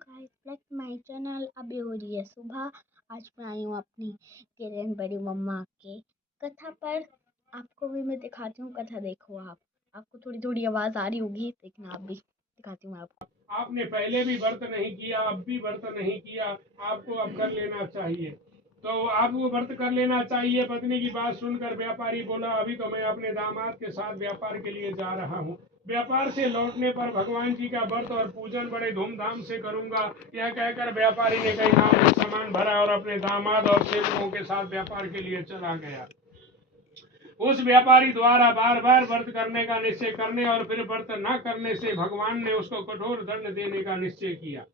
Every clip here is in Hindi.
Guys, back my channel. अभी हो रही है सुबह। आज मैं आई हूँ अपनी किरण बड़ी मम्मा के कथा पर। आपको भी मैं दिखाती हूँ कथा। देखो, आपको थोड़ी थोड़ी आवाज आ रही होगी, देखना आप भी। दिखाती हूँ आपको। आपने पहले भी व्रत नहीं किया, अब भी व्रत नहीं किया, आपको अब कर लेना चाहिए। तो आपको व्रत कर लेना चाहिए। पत्नी की बात सुनकर व्यापारी बोला, अभी तो मैं अपने दामाद के साथ व्यापार के लिए जा रहा हूँ। व्यापार से लौटने पर भगवान जी का व्रत और पूजन बड़े धूमधाम से करूंगा। यह कहकर व्यापारी ने कई नाव में सामान भरा और अपने दामाद और सेवकों के साथ व्यापार के लिए चला गया। उस व्यापारी द्वारा बार बार व्रत करने का निश्चय करने और फिर व्रत न करने से भगवान ने उसको कठोर दंड देने का निश्चय किया।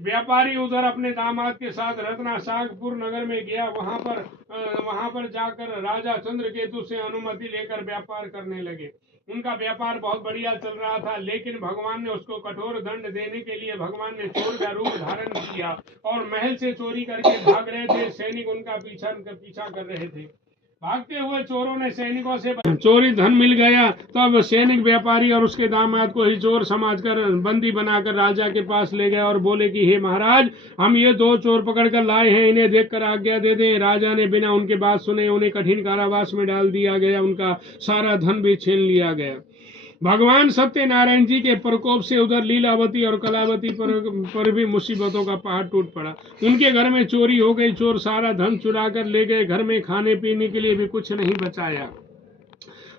व्यापारी उधर अपने दामाद के साथ रत्नासागपुर नगर में गया। वहां पर जाकर राजा चंद्रकेतु से अनुमति लेकर व्यापार करने लगे। उनका व्यापार बहुत बढ़िया चल रहा था, लेकिन भगवान ने उसको कठोर दंड देने के लिए भगवान ने चोर का रूप धारण किया और महल से चोरी करके भाग रहे थे। सैनिक उनका पीछा कर रहे थे। भागते हुए चोरों ने सैनिकों से चोरी धन मिल गया। तब सैनिक व्यापारी और उसके दामाद को ही चोर समझकर बंदी बनाकर राजा के पास ले गए और बोले कि हे महाराज, हम ये दो चोर पकड़ कर लाए हैं, इन्हें देखकर आज्ञा दे दें। राजा ने बिना उनके बात सुने उन्हें कठिन कारावास में डाल दिया गया। उनका सारा धन भी छीन लिया गया। भगवान सत्यनारायण जी के प्रकोप से उधर लीलावती और कलावती पर भी मुसीबतों का पहाड़ टूट पड़ा। उनके घर में चोरी हो गई। चोर सारा धन चुरा कर ले गए। घर में खाने पीने के लिए भी कुछ नहीं बचाया।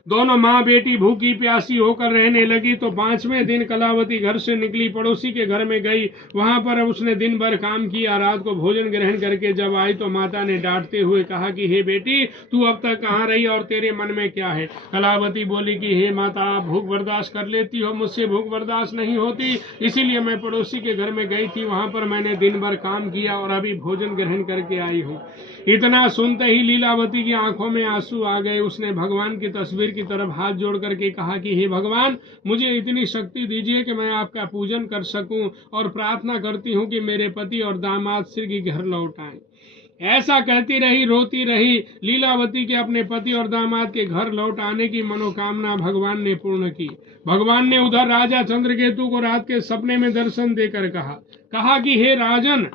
दोनों माँ बेटी भूखी प्यासी होकर रहने लगी। तो 5वें दिन कलावती घर से निकली, पड़ोसी के घर में गई। वहां पर उसने दिन भर काम किया। रात को भोजन ग्रहण करके जब आई तो माता ने डांटते हुए कहा कि हे बेटी, तू अब तक कहाँ रही और तेरे मन में क्या है? कलावती बोली कि हे माता, आप भूख बर्दाश्त कर लेती हो, मुझसे भूख बर्दाश्त नहीं होती, इसीलिए मैं पड़ोसी के घर में गई थी। वहां पर मैंने दिन भर काम किया और अभी भोजन ग्रहण करके आई हूँ। इतना सुनते ही लीलावती की आंखों में आंसू आ गए। उसने भगवान की तस्वीर की तरफ हाथ जोड़ करके कहा कि हे भगवान, मुझे इतनी शक्ति दीजिए कि मैं आपका पूजन कर सकूं, और प्रार्थना करती हूं कि मेरे पति और दामाद शीघ्र घर लौट आएं। ऐसा कहती रही, रोती रही। लीलावती के अपने पति और दामाद के घर लौट आने की मनोकामना भगवान ने पूर्ण की। भगवान ने उधर राजा चंद्रकेतु को रात के सपने में दर्शन देकर कहा कि हे राजन,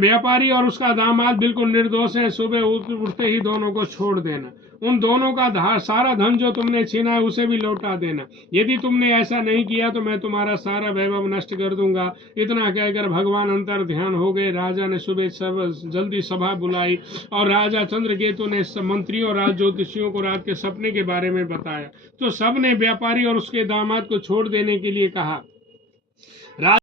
व्यापारी और उसका दामाद बिल्कुल निर्दोष है। सुबह उठते ही दोनों को छोड़ देना। उन दोनों का सारा धन जो तुमने छीना है उसे भी लौटा देना। यदि तुमने ऐसा नहीं किया तो मैं तुम्हारा सारा वैभव नष्ट कर दूंगा। इतना कहकर भगवान अंतर ध्यान हो गए। राजा ने सुबह जल्दी सभा बुलाई और राजा चंद्रकेतु ने मंत्रियों और राज ज्योतिषियों को रात के सपने के बारे में बताया। तो सबने व्यापारी और उसके दामाद को छोड़ देने के लिए कहा।